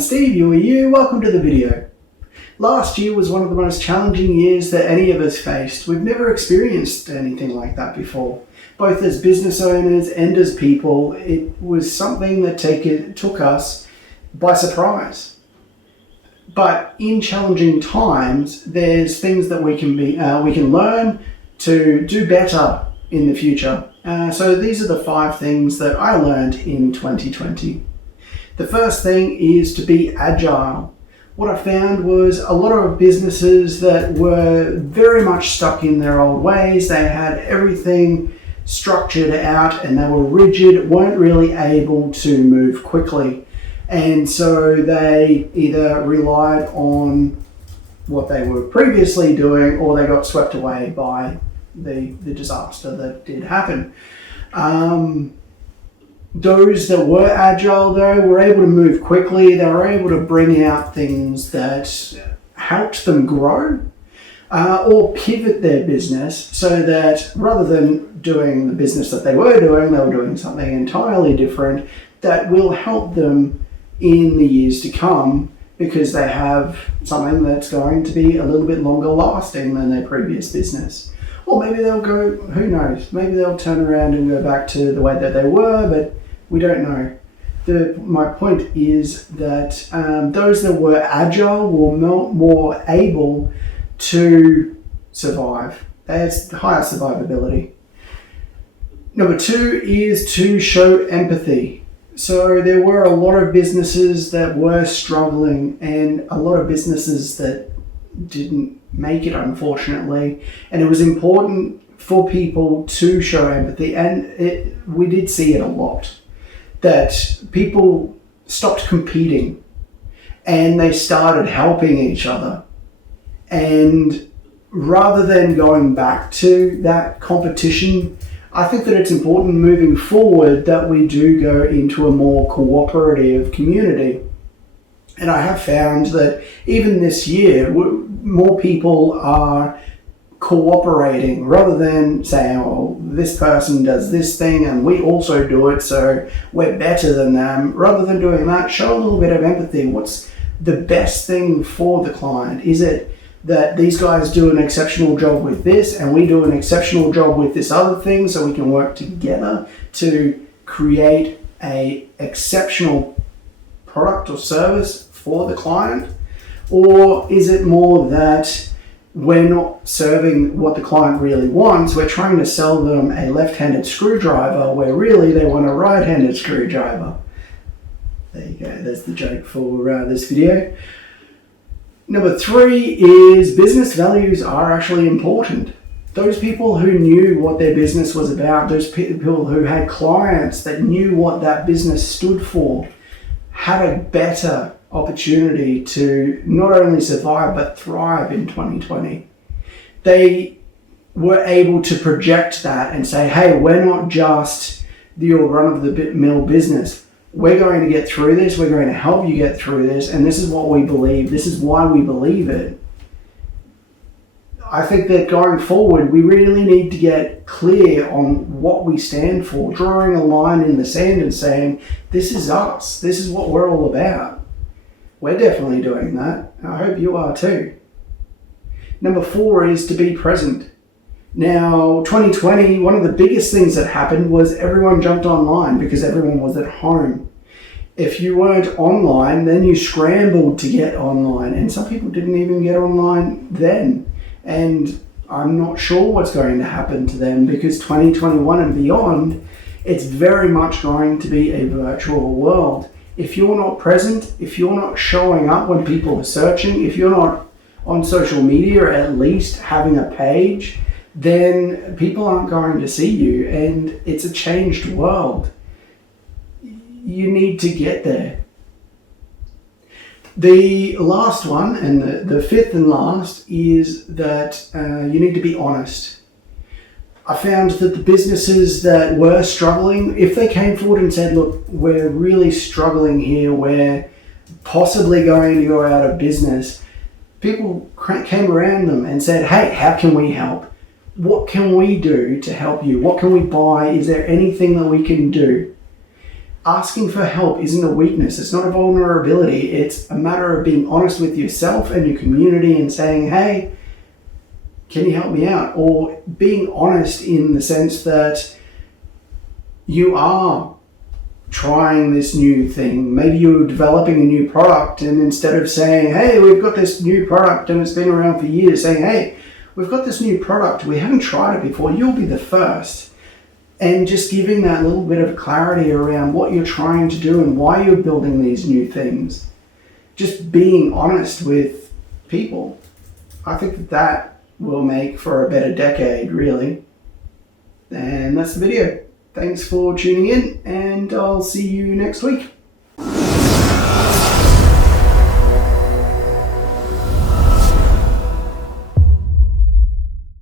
Steve, you. Welcome to the video. Last year was one of the most challenging years that any of us faced. We've never experienced anything like that before. Both as business owners and as people, it was something that took us by surprise. But in challenging times, there's things that we can learn to do better in the future. So these are the 5 things that I learned in 2020. The first thing is to be agile. What I found was a lot of businesses that were very much stuck in their old ways. They had everything structured out and they were rigid, weren't really able to move quickly. And so they either relied on what they were previously doing or they got swept away by the disaster that did happen. Those that were agile, though, were able to move quickly. They were able to bring out things that helped them grow or pivot their business so that rather than doing the business that they were doing something entirely different that will help them in the years to come because they have something that's going to be a little bit longer lasting than their previous business. Or maybe they'll go, who knows, maybe they'll turn around and go back to the way that they were, but we don't know. My point is that those that were agile were more able to survive. They had higher survivability. Number 2 is to show empathy. So there were a lot of businesses that were struggling and a lot of businesses that didn't make it, unfortunately. And it was important for people to show empathy. And we did see it a lot. That people stopped competing and they started helping each other. And rather than going back to that competition, I think that it's important moving forward that we do go into a more cooperative community. And I have found that even this year, more people are cooperating rather than saying, oh, this person does this thing and we also do it, so we're better than them. Rather than doing that, show a little bit of empathy. What's the best thing for the client? Is it that these guys do an exceptional job with this and we do an exceptional job with this other thing so we can work together to create an exceptional product or service for the client? Or is it more that we're not serving what the client really wants, we're trying to sell them a left-handed screwdriver where really they want a right-handed screwdriver? There you go, there's the joke for this video. Number 3 is business values are actually important. Those people who knew what their business was about, those people who had clients that knew what that business stood for, had a better opportunity to not only survive but thrive in 2020. They were able to project that and say, hey, we're not just your run-of-the-mill business. We're going to get through this. We're going to help you get through this. And this is what we believe. This is why we believe it. I think that going forward, we really need to get clear on what we stand for, drawing a line in the sand and saying, this is us. This is what we're all about. We're definitely doing that. I hope you are too. Number 4 is to be present. Now, 2020, one of the biggest things that happened was everyone jumped online because everyone was at home. If you weren't online, then you scrambled to get online. And some people didn't even get online then. And I'm not sure what's going to happen to them because 2021 and beyond, it's very much going to be a virtual world. If you're not present, if you're not showing up when people are searching, if you're not on social media or at least having a page, then people aren't going to see you and it's a changed world. You need to get there. The last one, and the 5th and last, is that you need to be honest. I found that the businesses that were struggling, if they came forward and said, look, we're really struggling here, we're possibly going to go out of business, people came around them and said, hey, how can we help? What can we do to help you? What can we buy? Is there anything that we can do? asking for help isn't a weakness. It's not a vulnerability. It's a matter of being honest with yourself and your community and saying, hey, can you help me out? Or being honest in the sense that you are trying this new thing. Maybe you're developing a new product, and instead of saying, hey, we've got this new product and it's been around for years, saying, hey, we've got this new product, we haven't tried it before, you'll be the first. And just giving that little bit of clarity around what you're trying to do and why you're building these new things. Just being honest with people. I think that that will make for a better decade, really. And that's the video. Thanks for tuning in, and I'll see you next week.